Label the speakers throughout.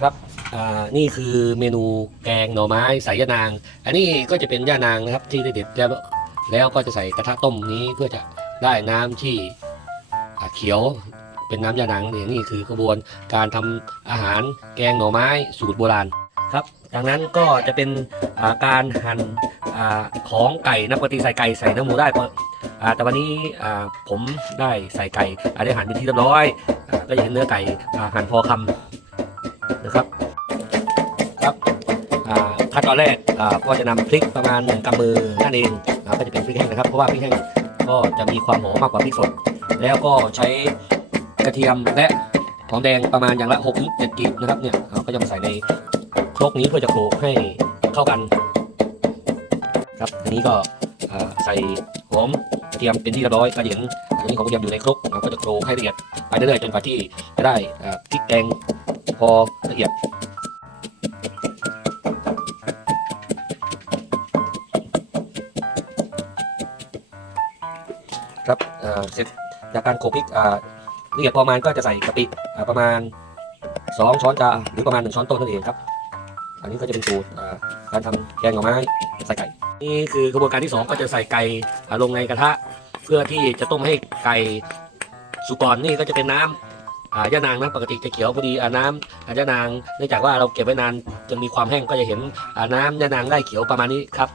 Speaker 1: ครับอ่านี่คือเมนูแกงหน่อไม้ใส่ยะนาง อันนี้ก็จะเป็นย่านางนะครับที่ได้เด็ดแล้วแล้วก็จะใส่กระทะต้มนี้เพื่อจะได้น้ำที่เขียวเป็นน้ำยานางนั่นเองนี่คือกระบวนการทำอาหารแกงหน่อไม้สูตรโบราณครับจากนั้นก็จะเป็นาการหั่นของไก่นะปกติใส่ไก่ใส่เนื้อหมูได้เพราะแต่วันนี้ผมได้ใส่ไก่ได้หั่นเป็นที่เรียบร้อยอก็จะเห็นเนื้อไก่หั่นพอคำ นะครับครับขั้นตอนแรกก็จะนำพริกประมาณหนึ่งกำมือนั่นเองอ่าก็จะเป็นพริกแห้งนะครับเพราะว่าพริกแห้งก็จะมีความหอมมากกว่าพริกสด แล้วก็ใช้กระเทียมและหอมแดงประมาณอย่างละ6ถึง7กีบนะครับเนี่ยเราก็จะมาใส่ในครกนี้เพื่อจะโขลกให้เข้ากัน ครับอันนี้ก็ใส่หอมกระเทียมเป็นที่เรียบร้อยก็จะเห็นอันนี้ของกระเทียมอยู่ในครกเราก็จะโขลกให้ละเอียดไปเรื่อยๆจนกว่าที่จะได้พริกแกง พอละเอียดครับเสร็จจากการโขลกพริกละเอียดประมาณก็จะใส่กะปิประมาณ 2 ช้อนชาหรือประมาณ 1 ช้อนโต๊ะนั่นเองครับ อันนี้ก็จะเป็นสูตรการทำแกงหน่อไม้ใส่ไก่ นี่คือกระบวนการที่ 2 ก็จะใส่ไก่ลงในกระทะ เพื่อที่จะต้มให้ไก่สุกก่อนนี่ก็จะเป็นน้ำอ่า ย่านางนะปกติจะเขียวพอดีอาน้ำอ่าย่านางเนื่องจากว่าเราเก็บไว้นานจนมีความแห้งก็จะเห็นอาน้ำย่านางได้เขียวประมาณนี้ครับ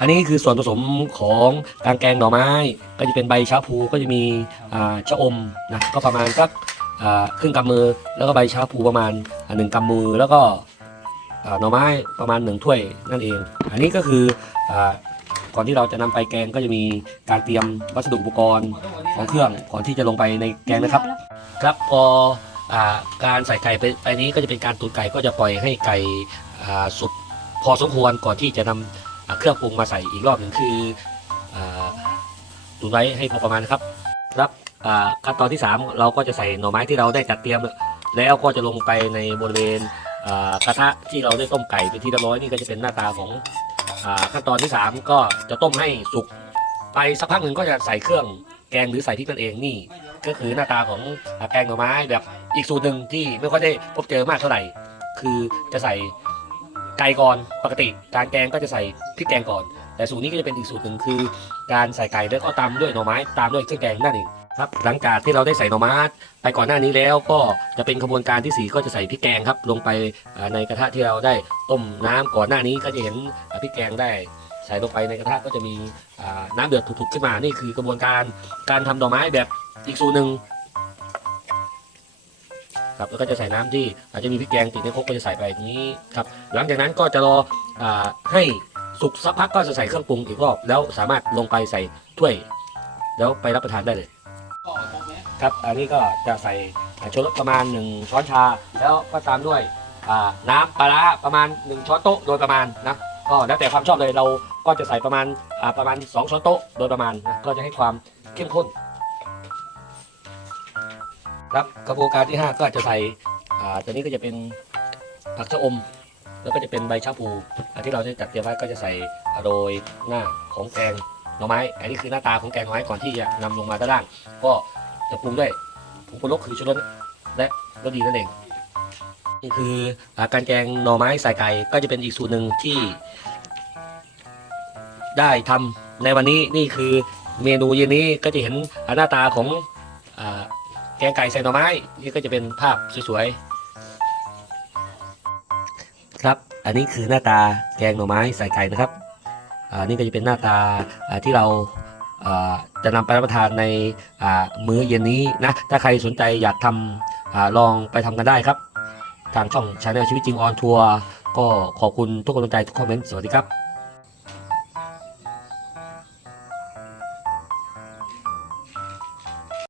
Speaker 1: อันนี้คือส่วนผสมของการแกงหน่อไม้ ก็จะเป็นใบชะพูก็จะมีชะอมนะก็ประมาณสักครึ่งกำมือ แล้วก็ใบชะพูประมาณหนึ่งกำมือแล้วก็หน่อไม้ประมาณหนึ่งถ้วยนั่นเอง อันนี้ก็คืออ ก่อนที่เราจะนำไปแกงก็จะมีการเตรียมวัสดุอุปกรณ์ของเครื่องก่อนที่จะลงไปในแกงนะครับ ครับพออการใส่ไก่ไปไปนี้ก็จะเป็นการตุ๋นไก่ก็จะปล่อยให้ไก่สุกพอสมควรก่อนที่จะนำอ่าเครื่องปรุงมาใส่อีกรอบหนึ่งคืออตุ๋นไว้ให้พอประมาณนะครับ ครับขั้นตอนที่ 3 เราก็จะใส่หน่อไม้ที่เราได้จัดเตรียม แล้วก็จะลงไปในบริเวณกระทะที่เราได้ต้มไก่เป็นที่เรียบร้อยนี่ก็จะเป็นหน้าตาของ ขั้นตอนที่ 3 ก็จะต้มให้สุกไปสักพักหนึ่งก็จะใส่เครื่องแกงหรือใส่พริกนั่นเองนี่ ก็คือหน้าตาของแกงหน่อไม้แบบอีกสูตรหนึ่งที่ไม่ค่อยได้พบเจอมากเท่าไหร่ คือจะใส่ไก่ก่อนปกติการแกงก็จะใส่พริกแกงก่อน แต่สูตรนี้ก็จะเป็นอีกสูตรหนึ่งคือ การใส่ไก่แล้วก็ตามด้วยหน่อไม้ตามด้วยเครื่องแกงนั่นเอง ครับหลังจากที่เราได้ใส่หน่อไม้ไปก่อนหน้านี้แล้วก็จะเป็นขบวนการที่ 4 ก็จะใส่พริกแกงครับ ลงไปในกระทะที่เราได้ต้มน้ำก่อนหน้านี้ก็จะเห็นพริกแกงได้ใส่ลงไปในกระทะก็จะมีน้ำเดือดถุกๆขึ้นมานี่คือกระบวนการการทำหน่อไม้แบบอีกสูตรหนึ่งครับแล้วก็จะใส่น้ำที่อาจจะมีพริกแกงติดในครกก็จะใส่ไปนี้ครับหลังจากนั้นก็จะรออให้สุกสักพักก็จะใส่เครื่องปรุงอีกรอบแล้วสามารถลงไปใส่ถ้วย แล้วไปรับประทานได้เลย ครับ อันนี้ก็จะใส่ชูรสประมาณ 1 ช้อนชา แล้วก็ตามด้วยน้ำปลาร้าประมาณ 1 ช้อนโต๊ะโดยประมาณนะก็แล้วแต่ความชอบเลยเราก็จะใส่ประมาณประมาณ 2 ช้อนโต๊ะโดยประมาณนะก็จะให้ความเข้มข้นครับกระบวนการที่ 5 ก็จะใส่อ่าตัวนี้ก็จะเป็นผักชะอม แล้วก็จะเป็นใบชะพูอ่าที่เราได้จัดเตรียมไว้ก็จะใส่โรยหน้าของแกงหน่อไม้ อันนี้คือหน้าตาของแกงหน่อไม้ก่อนที่จะนำลงมาด้านล่าง ก็ จะปรุงด้วยผงปรุงรสคือชูรสและรสดีนั่นเองนี่คือการแกงหน่อไม้ใส่ไก่ก็จะเป็นอีกสูตรหนึ่งที่ ได้ทำในวันนี้นี่คือเมนูเย็นนี้ก็จะเห็นหน้าตาของแกงไก่ใส่หน่อไม้นี่ก็จะเป็นภาพสวยๆครับ อันนี้คือหน้าตาแกงหน่อไม้ใส่ไก่นะครับอ่านี่ก็จะเป็นหน้าตาที่เรา จะนำไปรับประทานในมื้อเย็นนี้นะถ้าใครสนใจอยากทำอาลองไปทำกันได้ครับ ทางช่องชาแนลชีวิตจริงออนทัวร์ก็ขอบคุณทุกกำลังใจทุกคอมเมนต์สวัสดีครับ